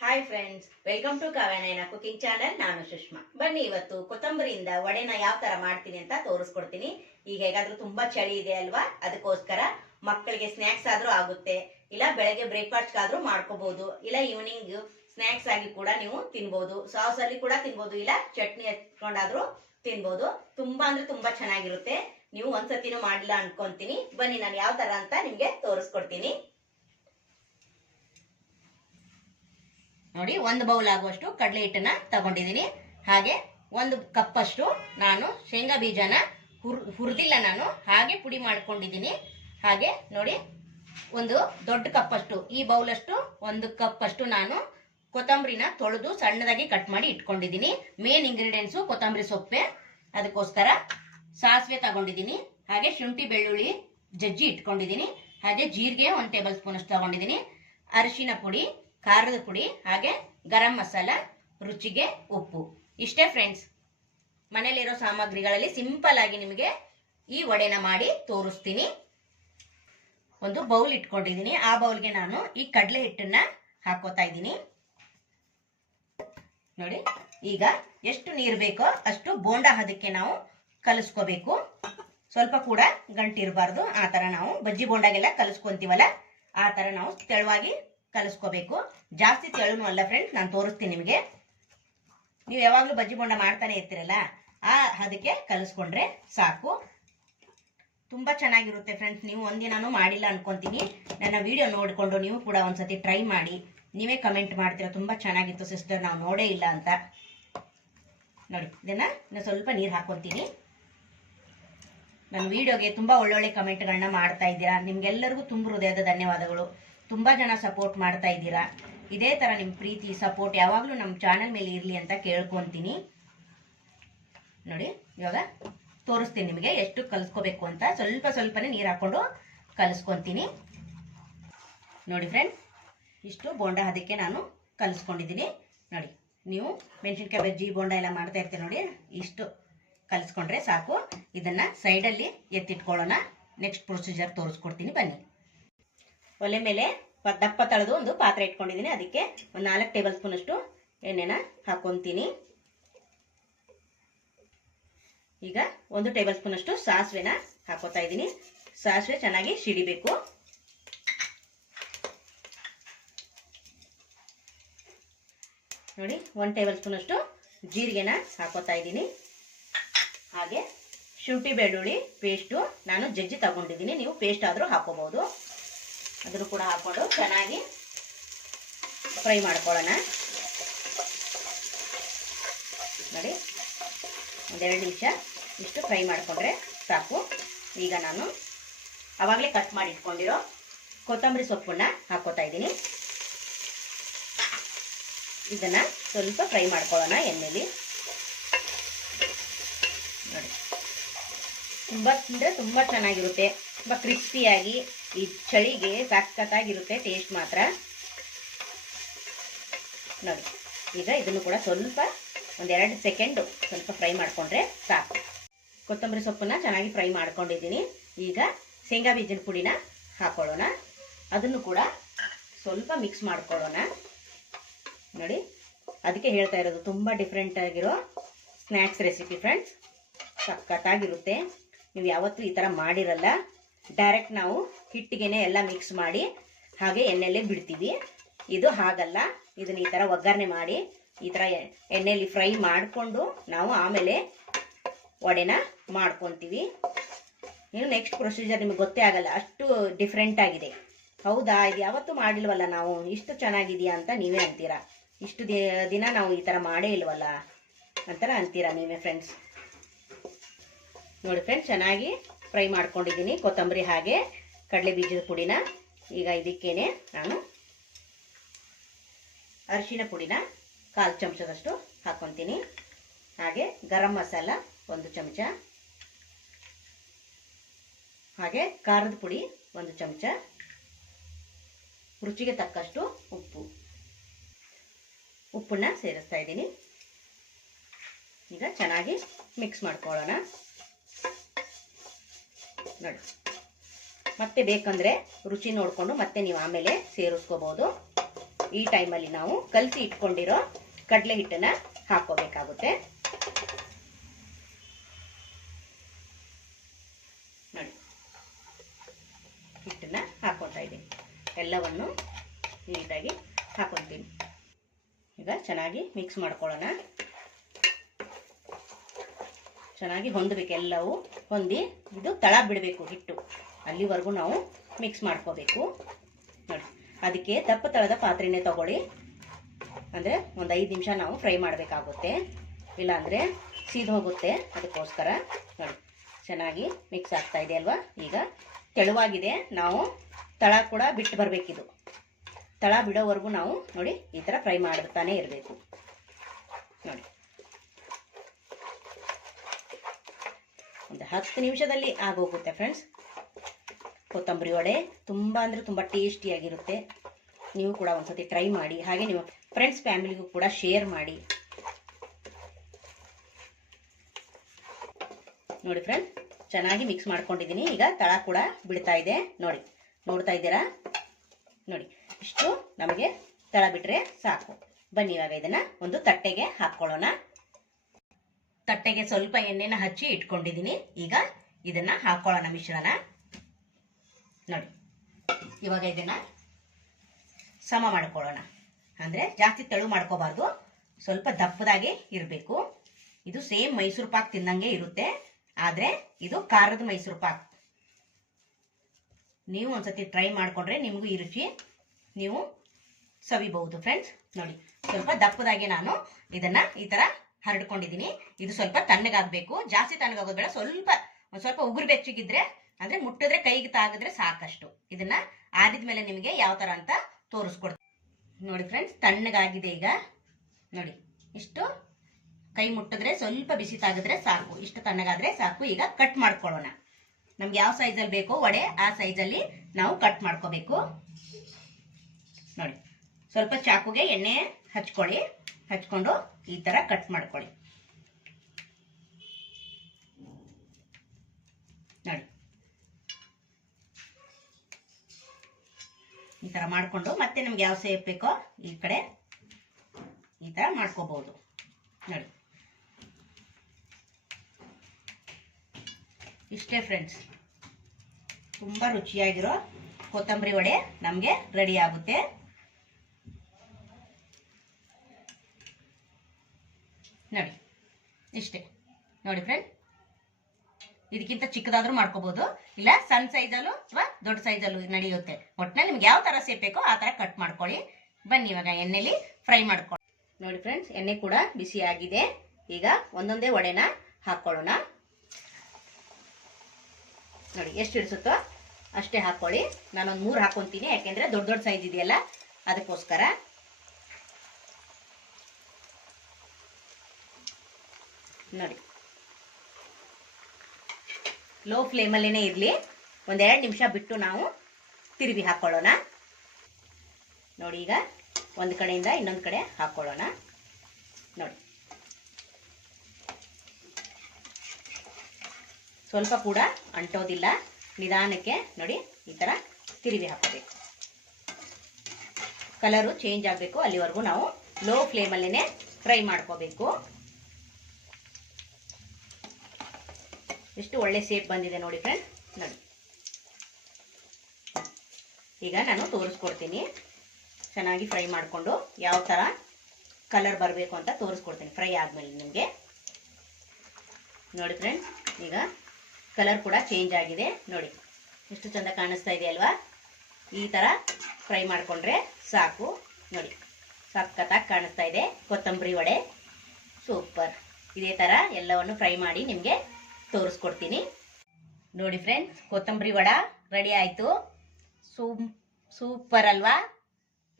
Hi friends, welcome to Kavyanayana cooking channel. ನಾನು ಸುಷ್ಮಾ. ಬನ್ನಿ ಇವತ್ತು ಕೊತ್ತಂಬರಿಯಿಂದ ವಡೆನ ಯಾವ ತರ ಮಾಡ್ತೀನಿ ಅಂತ ತೋರಿಸ್ಕೊಡ್ತೀನಿ. ಈಗ ಹೇಗಾದ್ರೂ ತುಂಬಾ ಚಳಿ ಇದೆ ಅಲ್ವಾ, ಅದಕ್ಕೋಸ್ಕರ ಮಕ್ಕಳಿಗೆ ಸ್ನಾಕ್ಸ್ ಆದ್ರೂ ಆಗುತ್ತೆ, ಇಲ್ಲ ಬೆಳಗ್ಗೆ ಬ್ರೇಕ್ಫಾಸ್ಟ್ ಆದ್ರೂ ಮಾಡ್ಕೋಬಹುದು, ಇಲ್ಲ ಈವ್ನಿಂಗ್ ಸ್ನಾಕ್ಸ್ ಆಗಿ ಕೂಡ ನೀವು ತಿನ್ಬಹುದು, ಸಾಸ್ ಅಲ್ಲಿ ಕೂಡ ತಿನ್ಬಹುದು, ಇಲ್ಲ ಚಟ್ನಿ ಹಚ್ಕೊಂಡಾದ್ರೂ ತಿನ್ಬಹುದು. ತುಂಬಾ ಅಂದ್ರೆ ತುಂಬಾ ಚೆನ್ನಾಗಿರುತ್ತೆ. ನೀವು ಒಂದ್ಸತಿನೂ ಮಾಡಿಲ್ಲ ಅನ್ಕೊಂತೀನಿ. ಬನ್ನಿ ನಾನು ಯಾವ ತರ ಅಂತ ನಿಮ್ಗೆ ತೋರಿಸ್ಕೊಡ್ತೀನಿ. ನೋಡಿ, ಒಂದು ಬೌಲ್ ಆಗುವಷ್ಟು ಕಡಲೆ ಹಿಟ್ಟನ್ನ ತಗೊಂಡಿದ್ದೀನಿ. ಹಾಗೆ ಒಂದು ಕಪ್ ಅಷ್ಟು ನಾನು ಶೇಂಗಾ ಬೀಜನ ಹುರಿದಿಲ್ಲ, ನಾನು ಹಾಗೆ ಪುಡಿ ಮಾಡ್ಕೊಂಡಿದ್ದೀನಿ. ಹಾಗೆ ನೋಡಿ, ಒಂದು ದೊಡ್ಡ ಕಪ್ ಅಷ್ಟು, ಈ ಬೌಲ್ ಅಷ್ಟು ಒಂದು ಕಪ್ ಅಷ್ಟು ನಾನು ಕೊತ್ತಂಬರಿನ ತೊಳೆದು ಸಣ್ಣದಾಗಿ ಕಟ್ ಮಾಡಿ ಇಟ್ಕೊಂಡಿದ್ದೀನಿ. ಮೇನ್ ಇಂಗ್ರೀಡಿಯೆಂಟ್ಸು ಕೊತ್ತಂಬರಿ ಸೊಪ್ಪೆ, ಅದಕ್ಕೋಸ್ಕರ ಸಾಸಿವೆ ತಗೊಂಡಿದ್ದೀನಿ. ಹಾಗೆ ಶುಂಠಿ ಬೆಳ್ಳುಳ್ಳಿ ಜಜ್ಜಿ ಇಟ್ಕೊಂಡಿದ್ದೀನಿ. ಹಾಗೆ ಜೀರಿಗೆ 1 ಟೇಬಲ್ ಸ್ಪೂನ್ ಅಷ್ಟು ತಗೊಂಡಿದ್ದೀನಿ. ಅರಿಶಿನ ಪುಡಿ, ಖಾರದ ಪುಡಿ, ಹಾಗೆ ಗರಂ ಮಸಾಲ, ರುಚಿಗೆ ಉಪ್ಪು. ಇಷ್ಟೇ ಫ್ರೆಂಡ್ಸ್, ಮನೇಲಿರೋ ಸಾಮಗ್ರಿಗಳಲ್ಲಿ ಸಿಂಪಲ್ ಆಗಿ ನಿಮಗೆ ಈ ವಡೆನ ಮಾಡಿ ತೋರಿಸ್ತೀನಿ. ಒಂದು ಬೌಲ್ ಇಟ್ಕೊಂಡಿದ್ದೀನಿ. ಆ ಬೌಲ್ಗೆ ನಾನು ಈ ಕಡಲೆ ಹಿಟ್ಟನ್ನ ಹಾಕೋತಾ ಇದ್ದೀನಿ. ನೋಡಿ, ಈಗ ಎಷ್ಟು ನೀರು ಬೇಕೋ ಅಷ್ಟು ಬೋಂಡ ಹದಕ್ಕೆ ನಾವು ಕಲಿಸ್ಕೋಬೇಕು. ಸ್ವಲ್ಪ ಕೂಡ ಗಂಟಿರಬಾರ್ದು. ಆ ತರ ನಾವು ಬಜ್ಜಿ ಬೋಂಡಾಗೆಲ್ಲ ಕಲಿಸ್ಕೊಂತೀವಲ್ಲ, ಆ ತರ ನಾವು ತೆಳುವಾಗಿ ಕಲಿಸ್ಕೋಬೇಕು. ಜಾಸ್ತಿ ತೆಳುನು ಅಲ್ಲ ಫ್ರೆಂಡ್ಸ್, ನಾನು ತೋರಿಸ್ತೀನಿ ನಿಮಗೆ. ನೀವು ಯಾವಾಗಲೂ ಬಜ್ಜಿ ಬೋಂಡ ಮಾಡ್ತಾನೆ ಇರ್ತೀರಲ್ಲ, ಅದಕ್ಕೆ ಕಲಿಸ್ಕೊಂಡ್ರೆ ಸಾಕು. ತುಂಬಾ ಚೆನ್ನಾಗಿರುತ್ತೆ ಫ್ರೆಂಡ್ಸ್. ನೀವು ಒಂದಿನಾನು ಮಾಡಿಲ್ಲ ಅನ್ಕೊಂತೀನಿ. ನನ್ನ ವಿಡಿಯೋ ನೋಡಿಕೊಂಡು ನೀವು ಕೂಡ ಒಂದ್ಸತಿ ಟ್ರೈ ಮಾಡಿ. ನೀವೇ ಕಮೆಂಟ್ ಮಾಡ್ತೀರಾ, ತುಂಬಾ ಚೆನ್ನಾಗಿತ್ತು ಸಿಸ್ಟರ್, ನಾವು ನೋಡೇ ಇಲ್ಲ ಅಂತ. ನೋಡಿ, ಇದನ್ನ ಸ್ವಲ್ಪ ನೀರು ಹಾಕೊಂತೀನಿ. ನನ್ನ ವಿಡಿಯೋಗೆ ತುಂಬಾ ಒಳ್ಳೊಳ್ಳೆ ಕಮೆಂಟ್ಗಳನ್ನ ಮಾಡ್ತಾ ಇದ್ದೀರಾ. ನಿಮ್ಗೆಲ್ಲರಿಗೂ ತುಂಬ ಹೃದಯದ ಧನ್ಯವಾದಗಳು. ತುಂಬಾ ಜನ ಸಪೋರ್ಟ್ ಮಾಡ್ತಾ ಇದ್ದೀರಾ. ಇದೇ ತರ ನಿಮ್ಮ ಪ್ರೀತಿ ಸಪೋರ್ಟ್ ಯಾವಾಗಲೂ ನಮ್ಮ ಚಾನಲ್ ಮೇಲೆ ಇರಲಿ ಅಂತ ಕೇಳ್ಕೊಂತೀನಿ. ನೋಡಿ, ಇವಾಗ ತೋರಿಸ್ತೀನಿ ನಿಮಗೆ ಎಷ್ಟು ಕಲಿಸ್ಕೋಬೇಕು ಅಂತ. ಸ್ವಲ್ಪನೇ ನೀರು ಹಾಕೊಂಡು ಕಲಿಸ್ಕೊಂತೀನಿ. ನೋಡಿ ಫ್ರೆಂಡ್ಸ್, ಇಷ್ಟು ಬೋಂಡ ಅದಕ್ಕೆ ನಾನು ಕಲಿಸ್ಕೊಂಡಿದ್ದೀನಿ. ನೋಡಿ, ನೀವು ಮೆಣಸಿನ್ಕಾಯಿ ಬಜ್ಜಿ ಬೋಂಡ ಎಲ್ಲ ಮಾಡ್ತಾ ಇರ್ತೀರಿ ನೋಡಿ, ಇಷ್ಟು ಕಲಿಸ್ಕೊಂಡ್ರೆ ಸಾಕು. ಇದನ್ನ ಸೈಡಲ್ಲಿ ಎತ್ತಿಟ್ಕೊಳ್ಳೋಣ. ನೆಕ್ಸ್ಟ್ ಪ್ರೊಸೀಜರ್ ತೋರಿಸ್ಕೊಡ್ತೀನಿ ಬನ್ನಿ. ಒಲೆ ಮೇಲೆ ದಪ್ಪ ತಳೆದು ಒಂದು ಪಾತ್ರೆ ಇಟ್ಕೊಂಡಿದ್ದೀನಿ. ಅದಕ್ಕೆ ಒಂದು 4 ಟೇಬಲ್ ಸ್ಪೂನ್ ಅಷ್ಟು ಎಣ್ಣೆನ ಹಾಕೊಂತೀನಿ. ಈಗ 1 ಟೇಬಲ್ ಸ್ಪೂನ್ ಅಷ್ಟು ಸಾಸಿವೆನ ಹಾಕೋತಾ ಇದ್ದೀನಿ. ಸಾಸಿವೆ ಚೆನ್ನಾಗಿ ಸಿಡಿಬೇಕು. ನೋಡಿ, 1 ಟೇಬಲ್ ಸ್ಪೂನ್ ಅಷ್ಟು ಜೀರಿಗೆನ ಹಾಕೋತಾ ಇದ್ದೀನಿ. ಹಾಗೆ ಶುಂಠಿ ಬೆಳ್ಳುಳ್ಳಿ ಪೇಸ್ಟು ನಾನು ಜಜ್ಜಿ ತಗೊಂಡಿದ್ದೀನಿ. ನೀವು ಪೇಸ್ಟ್ ಆದರೂ ಹಾಕೋಬಹುದು. ಅದನ್ನು ಕೂಡ ಹಾಕೊಂಡು ಚೆನ್ನಾಗಿ ಫ್ರೈ ಮಾಡ್ಕೊಳ್ಳೋಣ. ನೋಡಿ, 1-2 ನಿಮಿಷ ಇಷ್ಟು ಫ್ರೈ ಮಾಡಿಕೊಂಡ್ರೆ ಸಾಕು. ಈಗ ನಾನು ಆವಾಗಲೇ ಕಟ್ ಮಾಡಿ ಇಟ್ಕೊಂಡಿರೋ ಕೊತ್ತಂಬರಿ ಸೊಪ್ಪನ್ನ ಹಾಕೋತಾ ಇದ್ದೀನಿ. ಇದನ್ನ ಸ್ವಲ್ಪ ಫ್ರೈ ಮಾಡ್ಕೊಳ್ಳೋಣ ಎಣ್ಣೆಲಿ. ನೋಡಿ, ತುಂಬಾ ಚೆನ್ನಾಗಿರುತ್ತೆ. ತುಂಬ ಕ್ರಿಸ್ಪಿಯಾಗಿ, ಈ ಚಳಿಗೆ ಸಖತ್ತಾಗಿರುತ್ತೆ ಟೇಸ್ಟ್ ಮಾತ್ರ. ನೋಡಿ, ಈಗ ಇದನ್ನು ಕೂಡ ಸ್ವಲ್ಪ 1-2 ಸೆಕೆಂಡ್ ಸ್ವಲ್ಪ ಫ್ರೈ ಮಾಡಿಕೊಂಡ್ರೆ ಸಾಕು. ಕೊತ್ತಂಬರಿ ಸೊಪ್ಪನ್ನ ಚೆನ್ನಾಗಿ ಫ್ರೈ ಮಾಡ್ಕೊಂಡಿದ್ದೀನಿ. ಈಗ ಶೇಂಗಾ ಬೀಜದ ಪುಡಿನ ಹಾಕೊಳ್ಳೋಣ. ಅದನ್ನು ಕೂಡ ಸ್ವಲ್ಪ ಮಿಕ್ಸ್ ಮಾಡ್ಕೊಳ್ಳೋಣ. ನೋಡಿ, ಅದಕ್ಕೆ ಹೇಳ್ತಾ ಇರೋದು ತುಂಬ ಡಿಫ್ರೆಂಟ್ ಆಗಿರೋ ಸ್ನ್ಯಾಕ್ಸ್ ರೆಸಿಪಿ ಫ್ರೆಂಡ್ಸ್. ಸಖತ್ತಾಗಿರುತ್ತೆ. ನೀವು ಯಾವತ್ತೂ ಈ ಥರ ಮಾಡಿರಲ್ಲ. ಡೈರೆಕ್ಟ್ ನಾವು ಹಿಟ್ಟಿಗೆನೆ ಎಲ್ಲ ಮಿಕ್ಸ್ ಮಾಡಿ ಹಾಗೆ ಎಣ್ಣೆಲ್ಲೇ ಬಿಡ್ತೀವಿ. ಇದು ಹಾಗಲ್ಲ. ಇದನ್ನ ಈ ಥರ ಒಗ್ಗರಣೆ ಮಾಡಿ ಈ ಥರ ಎಣ್ಣೆಯಲ್ಲಿ ಫ್ರೈ ಮಾಡಿಕೊಂಡು ನಾವು ಆಮೇಲೆ ವಡೆನ ಮಾಡ್ಕೊತೀವಿ. ಇನ್ನು ನೆಕ್ಸ್ಟ್ ಪ್ರೊಸೀಜರ್ ನಿಮಗೆ ಗೊತ್ತೇ ಆಗಲ್ಲ, ಅಷ್ಟು ಡಿಫ್ರೆಂಟ್ ಆಗಿದೆ. ಹೌದಾ, ಇದು ಯಾವತ್ತೂ ಮಾಡಿಲ್ವಲ್ಲ ನಾವು, ಇಷ್ಟು ಚೆನ್ನಾಗಿದೆಯಾ ಅಂತ ನೀವೇ ಅಂತೀರಾ. ಇಷ್ಟು ದಿನ ನಾವು ಈ ಥರ ಮಾಡೇ ಇಲ್ವಲ್ಲ ಅಂತಾರ ಅಂತೀರಾ ನೀವೇ ಫ್ರೆಂಡ್ಸ್. ನೋಡಿ ಫ್ರೆಂಡ್ಸ್, ಚೆನ್ನಾಗಿ ಫ್ರೈ ಮಾಡ್ಕೊಂಡಿದ್ದೀನಿ ಕೊತ್ತಂಬರಿ ಹಾಗೆ ಕಡಲೆ ಬೀಜದ ಪುಡಿನ. ಈಗ ಇದಕ್ಕೇನೆ ನಾನು ಅರಿಶಿನ ಪುಡಿನ 1/4 ಚಮಚದಷ್ಟು ಹಾಕ್ಕೊತೀನಿ. ಹಾಗೆ ಗರಂ ಮಸಾಲ 1 ಚಮಚ, ಹಾಗೆ ಖಾರದ ಪುಡಿ 1 ಚಮಚ, ರುಚಿಗೆ ತಕ್ಕಷ್ಟು ಉಪ್ಪನ್ನ ಸೇರಿಸ್ತಾ ಇದ್ದೀನಿ. ಈಗ ಚೆನ್ನಾಗಿ ಮಿಕ್ಸ್ ಮಾಡ್ಕೊಳ್ಳೋಣ. ನೋಡಿ, ಮತ್ತೆ ಬೇಕಂದ್ರೆ ರುಚಿ ನೋಡಿಕೊಂಡು ಮತ್ತೆ ನೀವು ಆಮೇಲೆ ಸೇರಿಸ್ಕೋಬಹುದು. ಈ ಟೈಮಲ್ಲಿ ನಾವು ಕಲಸಿ ಇಟ್ಕೊಂಡಿರೋ ಕಡಲೆ ಹಿಟ್ಟನ್ನ ಹಾಕೋಬೇಕಾಗುತ್ತೆ. ನೋಡಿ, ಹಿಟ್ಟನ್ನ ಹಾಕೋತಾ ಇದ್ದೀನಿ. ಎಲ್ಲವನ್ನು ನೀಟಾಗಿ ಹಾಕೊತೀನಿ. ಈಗ ಚೆನ್ನಾಗಿ ಮಿಕ್ಸ್ ಮಾಡ್ಕೊಳ್ಳೋಣ. ಚೆನ್ನಾಗಿ ಹೊಂದಬೇಕು, ಎಲ್ಲವೂ ಹೊಂದಿ ಇದು ತಳ ಬಿಡಬೇಕು ಹಿಟ್ಟು, ಅಲ್ಲಿವರೆಗೂ ನಾವು ಮಿಕ್ಸ್ ಮಾಡ್ಕೋಬೇಕು. ನೋಡಿ, ಅದಕ್ಕೆ ದಪ್ಪ ತಳದ ಪಾತ್ರೆನೇ ತಗೊಳ್ಳಿ, ಅಂದರೆ ಒಂದು 5 ನಿಮಿಷ ನಾವು ಫ್ರೈ ಮಾಡಬೇಕಾಗುತ್ತೆ, ಇಲ್ಲಾಂದರೆ ಸೀದ್ ಹೋಗುತ್ತೆ. ಅದಕ್ಕೋಸ್ಕರ ನೋಡಿ ಚೆನ್ನಾಗಿ ಮಿಕ್ಸ್ ಆಗ್ತಾ ಇದೆ ಅಲ್ವಾ. ಈಗ ತೆಳುವಾಗಿದೆ, ನಾವು ತಳ ಕೂಡ ಬಿಟ್ಟು ಬರಬೇಕಿದು. ತಳ ಬಿಡೋವರೆಗೂ ನಾವು ನೋಡಿ ಈ ಥರ ಫ್ರೈ ಮಾಡ್ತಾನೆ ಇರಬೇಕು. ನೋಡಿ, ಒಂದು 10 ನಿಮಿಷದಲ್ಲಿ ಆಗೋಗುತ್ತೆ ಫ್ರೆಂಡ್ಸ್. ಕೊತ್ತಂಬರಿ ವಡೆ ತುಂಬ ಅಂದರೆ ತುಂಬ ಟೇಸ್ಟಿಯಾಗಿರುತ್ತೆ. ನೀವು ಕೂಡ ಒಂದ್ಸತಿ ಟ್ರೈ ಮಾಡಿ, ಹಾಗೆ ನಿಮ್ಮ ಫ್ರೆಂಡ್ಸ್ ಫ್ಯಾಮಿಲಿಗೂ ಕೂಡ ಶೇರ್ ಮಾಡಿ. ನೋಡಿ ಫ್ರೆಂಡ್ಸ್, ಚೆನ್ನಾಗಿ ಮಿಕ್ಸ್ ಮಾಡ್ಕೊಂಡಿದ್ದೀನಿ. ಈಗ ತಳ ಕೂಡ ಬಿಡ್ತಾ ಇದೆ. ನೋಡಿ, ನೋಡ್ತಾ ಇದ್ದೀರಾ? ನೋಡಿ, ಇಷ್ಟು ನಮಗೆ ತಳ ಬಿಟ್ರೆ ಸಾಕು. ಬನ್ನಿ ಇವಾಗ ಇದನ್ನ ಒಂದು ತಟ್ಟೆಗೆ ಹಾಕ್ಕೊಳ್ಳೋಣ. ತಟ್ಟೆಗೆ ಸ್ವಲ್ಪ ಎಣ್ಣೆನ ಹಚ್ಚಿ ಇಟ್ಕೊಂಡಿದ್ದೀನಿ. ಈಗ ಇದನ್ನ ಹಾಕೊಳ್ಳೋಣ ಮಿಶ್ರಣ. ನೋಡಿ, ಇವಾಗ ಇದನ್ನ ಸಮ ಮಾಡ್ಕೊಳ್ಳೋಣ. ಅಂದ್ರೆ ಜಾಸ್ತಿ ತೆಳು ಮಾಡ್ಕೋಬಾರ್ದು, ಸ್ವಲ್ಪ ದಪ್ಪದಾಗೆ ಇರಬೇಕು. ಇದು ಸೇಮ್ ಮೈಸೂರು ಪಾಕ್ ತಿನ್ನಂಗೆ ಇರುತ್ತೆ, ಆದ್ರೆ ಇದು ಖಾರದ ಮೈಸೂರು ಪಾಕ್. ನೀವು ಒಂದ್ಸತಿ ಟ್ರೈ ಮಾಡ್ಕೊಂಡ್ರೆ ನಿಮಗೂ ಈ ರುಚಿ ನೀವು ಸವಿಬಹುದು ಫ್ರೆಂಡ್ಸ್. ನೋಡಿ, ಸ್ವಲ್ಪ ದಪ್ಪದಾಗಿ ನಾನು ಇದನ್ನ ಈ ತರ ಹರಡ್ಕೊಂಡಿದ್ದೀನಿ. ಇದು ಸ್ವಲ್ಪ ತಣ್ಣಗಾಗಬೇಕು, ಜಾಸ್ತಿ ತಣ್ಣಗಾಗೋದು ಬೇಡ. ಸ್ವಲ್ಪ ಉಗುರು ಬೆಚ್ಚಗಿದ್ರೆ, ಅಂದ್ರೆ ಮುಟ್ಟಿದ್ರೆ ಕೈಗೆ ತಾಗಿದ್ರೆ ಸಾಕಷ್ಟು. ಇದನ್ನ ಆರಿದ್ಮೇಲೆ ನಿಮಗೆ ಯಾವ ತರ ಅಂತ ತೋರಿಸ್ಕೊಡ್ತೀನಿ. ನೋಡಿ ಫ್ರೆಂಡ್ಸ್, ತಣ್ಣಗಾಗಿದೆ. ಈಗ ನೋಡಿ, ಇಷ್ಟು ಕೈ ಮುಟ್ಟಿದ್ರೆ ಸ್ವಲ್ಪ ಬಿಸಿ ತಾಗಿದ್ರೆ ಸಾಕು, ಇಷ್ಟು ತಣ್ಣಗಾದ್ರೆ ಸಾಕು. ಈಗ ಕಟ್ ಮಾಡ್ಕೊಳ್ಳೋಣ. ನಮ್ಗೆ ಯಾವ ಸೈಜಲ್ಲಿ ಬೇಕೋ ವಡೆ ಆ ಸೈಜಲ್ಲಿ ನಾವು ಕಟ್ ಮಾಡ್ಕೋಬೇಕು. ನೋಡಿ, ಸ್ವಲ್ಪ ಚಾಕುಗೆ ಎಣ್ಣೆ ಹಚ್ಕೊಳ್ಳಿ, ಹಚ್ಕೊಂಡು ಈ ತರ ಕಟ್ ಮಾಡ್ಕೊಳ್ಳಿ. ನೋಡಿ, ಈ ತರ ಮಾಡ್ಕೊಂಡು ಮತ್ತೆ ನಮ್ಗೆ ಯಾವ ಸೇಪ್ ಬೇಕೋ ಈ ಕಡೆ ಈ ತರ ಮಾಡ್ಕೋಬಹುದು. ನೋಡಿ, ಇಷ್ಟೇ ಫ್ರೆಂಡ್ಸ್, ತುಂಬಾ ರುಚಿಯಾಗಿರೋ ಕೊತ್ತಂಬರಿ ವಡೆ ನಮ್ಗೆ ರೆಡಿ ಆಗುತ್ತೆ. ನೋಡಿ, ಇಷ್ಟೇ. ನೋಡಿ ಫ್ರೆಂಡ್, ಇದಕ್ಕಿಂತ ಚಿಕ್ಕದಾದ್ರೂ ಮಾಡ್ಕೋಬಹುದು, ಇಲ್ಲ ಸಣ್ಣ ಸೈಜಲ್ಲೂ ಅಥವಾ ದೊಡ್ಡ ಸೈಜಲ್ಲೂ ನಡೆಯುತ್ತೆ. ಒಟ್ಟಿನಲ್ಲಿ ನಿಮ್ಗೆ ಯಾವ ತರ ಸೇಪ್ ಬೇಕೋ ಆ ತರ ಕಟ್ ಮಾಡ್ಕೊಳ್ಳಿ. ಬನ್ನಿ ಇವಾಗ ಎಣ್ಣೆಲಿ ಫ್ರೈ ಮಾಡ್ಕೊಳ್ಳಿ. ನೋಡಿ ಫ್ರೆಂಡ್ಸ್, ಎಣ್ಣೆ ಕೂಡ ಬಿಸಿ ಆಗಿದೆ. ಈಗ ಒಂದೊಂದೇ ವಡೆನ ಹಾಕೊಳ್ಳೋಣ. ನೋಡಿ, ಎಷ್ಟು ಇಡಿಸುತ್ತೋ ಅಷ್ಟೇ ಹಾಕೊಳ್ಳಿ. ನಾನೊಂದು 3 ಹಾಕೊಂತೀನಿ, ಯಾಕೆಂದ್ರೆ ದೊಡ್ಡ ದೊಡ್ಡ ಸೈಜ್ ಇದೆಯಲ್ಲ ಅದಕ್ಕೋಸ್ಕರ. ನೋಡಿ, ಲೋ ಫ್ಲೇಮಲ್ಲೇನೆ ಇರಲಿ. 1-2 ನಿಮಿಷ ಬಿಟ್ಟು ನಾವು ತಿರುವಿ ಹಾಕೊಳ್ಳೋಣ. ನೋಡಿ, ಈಗ ಒಂದು ಕಡೆಯಿಂದ ಇನ್ನೊಂದು ಕಡೆ ಹಾಕೊಳ್ಳೋಣ. ನೋಡಿ, ಸ್ವಲ್ಪ ಕೂಡ ಅಂಟೋದಿಲ್ಲ, ನಿಧಾನಕ್ಕೆ ನೋಡಿ ಈ ತರ ತಿರುವಿ ಹಾಕಬೇಕು. ಕಲರು ಚೇಂಜ್ ಆಗಬೇಕು, ಅಲ್ಲಿವರೆಗೂ ನಾವು ಲೋ ಫ್ಲೇಮಲ್ಲೇನೆ ಫ್ರೈ ಮಾಡ್ಕೋಬೇಕು. ಎಷ್ಟು ಒಳ್ಳೆ ಸೇಪ್ ಬಂದಿದೆ ನೋಡಿ ಫ್ರೆಂಡ್. ನೋಡಿ, ಈಗ ನಾನು ತೋರಿಸ್ಕೊಡ್ತೀನಿ. ಚೆನ್ನಾಗಿ ಫ್ರೈ ಮಾಡಿಕೊಂಡು ಯಾವ ತರ ಕಲರ್ ಬರಬೇಕು ಅಂತ ತೋರಿಸ್ಕೊಡ್ತೀನಿ ಫ್ರೈ ಆದ್ಮೇಲೆ ನಿಮಗೆ. ನೋಡಿ ಫ್ರೆಂಡ್ಸ್, ಈಗ ಕಲರ್ ಕೂಡ ಚೇಂಜ್ ಆಗಿದೆ. ನೋಡಿ, ಎಷ್ಟು ಚಂದ ಕಾಣಿಸ್ತಾ ಇದೆ ಅಲ್ವಾ. ಈ ತರ ಫ್ರೈ ಮಾಡ್ಕೊಂಡ್ರೆ ಸಾಕು. ನೋಡಿ, ಸಖತ್ತಾಗಿ ಕಾಣಿಸ್ತಾ ಇದೆ ಕೊತ್ತಂಬರಿ ವಡೆ. ಸೂಪರ್. ಇದೇ ತರ ಎಲ್ಲವನ್ನು ಫ್ರೈ ಮಾಡಿ ನಿಮಗೆ ತೋರಿಸ್ಕೊಡ್ತೀನಿ. ನೋಡಿ ಫ್ರೆಂಡ್ಸ್, ಕೊತ್ತಂಬರಿ ವಡ ರೆಡಿ ಆಯ್ತು. ಸೂಪರ್ ಅಲ್ವಾ.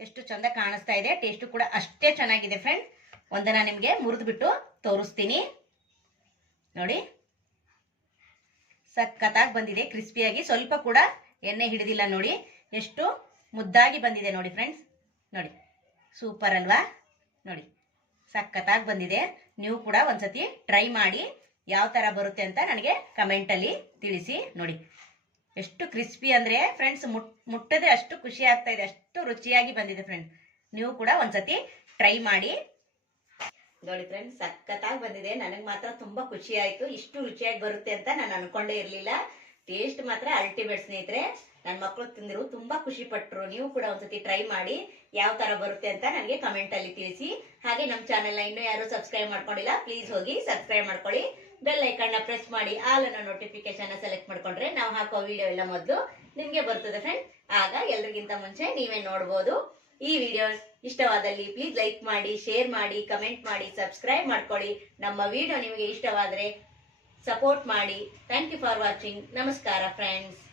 ಎಷ್ಟು ಚಂದ ಕಾಣಿಸ್ತಾ ಇದೆ, ಟೇಸ್ಟ್ ಕೂಡ ಅಷ್ಟೇ ಚೆನ್ನಾಗಿದೆ ಫ್ರೆಂಡ್. ಒಂದನ್ನ ನಿಮಗೆ ಮುರಿದು ಬಿಟ್ಟು ತೋರಿಸ್ತೀನಿ. ನೋಡಿ, ಸಖತ್ತಾಗಿ ಬಂದಿದೆ, ಕ್ರಿಸ್ಪಿಯಾಗಿ. ಸ್ವಲ್ಪ ಕೂಡ ಎಣ್ಣೆ ಹಿಡಿದಿಲ್ಲ. ನೋಡಿ, ಎಷ್ಟು ಮುದ್ದಾಗಿ ಬಂದಿದೆ ನೋಡಿ ಫ್ರೆಂಡ್ಸ್. ನೋಡಿ, ಸೂಪರ್ ಅಲ್ವಾ. ನೋಡಿ, ಸಖತ್ತಾಗಿ ಬಂದಿದೆ. ನೀವು ಕೂಡ ಒಂದ್ಸತಿ ಟ್ರೈ ಮಾಡಿ ಯಾವ ತರ ಬರುತ್ತೆ ಅಂತ ನನಗೆ ಕಮೆಂಟ್ ಅಲ್ಲಿ ತಿಳಿಸಿ. ನೋಡಿ, ಎಷ್ಟು ಕ್ರಿಸ್ಪಿ ಅಂದ್ರೆ ಫ್ರೆಂಡ್ಸ್, ಮುಟ್ಟಿದ್ರೆ ಅಷ್ಟು ಖುಷಿ ಆಗ್ತಾ ಇದೆ, ಅಷ್ಟು ರುಚಿಯಾಗಿ ಬಂದಿದೆ ಫ್ರೆಂಡ್ಸ್. ನೀವು ಕೂಡ ಒಂದ್ಸತಿ ಟ್ರೈ ಮಾಡಿ. ನೋಡಿ ಫ್ರೆಂಡ್ಸ್, ಸಖತ್ತಾಗಿ ಬಂದಿದೆ. ನನಗೆ ಮಾತ್ರ ತುಂಬಾ ಖುಷಿ ಆಯ್ತು. ಇಷ್ಟು ರುಚಿಯಾಗಿ ಬರುತ್ತೆ ಅಂತ ನಾನು ಅನ್ಕೊಂಡೇ ಇರ್ಲಿಲ್ಲ. ಟೇಸ್ಟ್ ಮಾತ್ರ ಅಲ್ಟಿಮೇಟ್ ಸ್ನೇಹಿತರೆ. ನನ್ನ ಮಕ್ಕಳು ತಿಂದ್ರು ತುಂಬಾ ಖುಷಿ ಪಟ್ರು. ನೀವು ಕೂಡ ಒಂದ್ಸತಿ ಟ್ರೈ ಮಾಡಿ ಯಾವ ತರ ಬರುತ್ತೆ ಅಂತ ನನಗೆ ಕಮೆಂಟ್ ಅಲ್ಲಿ ತಿಳಿಸಿ. ಹಾಗೆ ನಮ್ಮ ಚಾನೆಲ್ ನ ಇನ್ನೂ ಯಾರು ಸಬ್ಸ್ಕ್ರೈಬ್ ಮಾಡ್ಕೊಂಡಿಲ್ಲ, ಪ್ಲೀಸ್ ಹೋಗಿ ಸಬ್ಸ್ಕ್ರೈಬ್ ಮಾಡ್ಕೊಳ್ಳಿ. ಬೆಲ್ ಐಕಾನ್ ನ ಪ್ರೆಸ್ ಮಾಡಿ ಆಲ್ ಅನ್ನೋ ನೋಟಿಫಿಕೇಶನ್ ಸೆಲೆಕ್ಟ್ ಮಾಡ್ಕೊಂಡ್ರೆ ನಾವು ಹಾಕೋ ವಿಡಿಯೋ ಎಲ್ಲ ಮೊದಲು ನಿಮ್ಗೆ ಬರ್ತದೆ ಫ್ರೆಂಡ್. ಆಗ ಎಲ್ರಿಗಿಂತ ಮುಂಚೆ ನೀವೇ ನೋಡ್ಬೋದು. ಈ ವಿಡಿಯೋ ಇಷ್ಟವಾದಲ್ಲಿ ಪ್ಲೀಸ್ ಲೈಕ್ ಮಾಡಿ, ಶೇರ್ ಮಾಡಿ, ಕಮೆಂಟ್ ಮಾಡಿ, ಸಬ್ಸ್ಕ್ರೈಬ್ ಮಾಡ್ಕೊಳ್ಳಿ. ನಮ್ಮ ವಿಡಿಯೋ ನಿಮಗೆ ಇಷ್ಟವಾದ್ರೆ ಸಪೋರ್ಟ್ ಮಾಡಿ. Thank you for watching. ನಮಸ್ಕಾರ ಫ್ರೆಂಡ್ಸ್.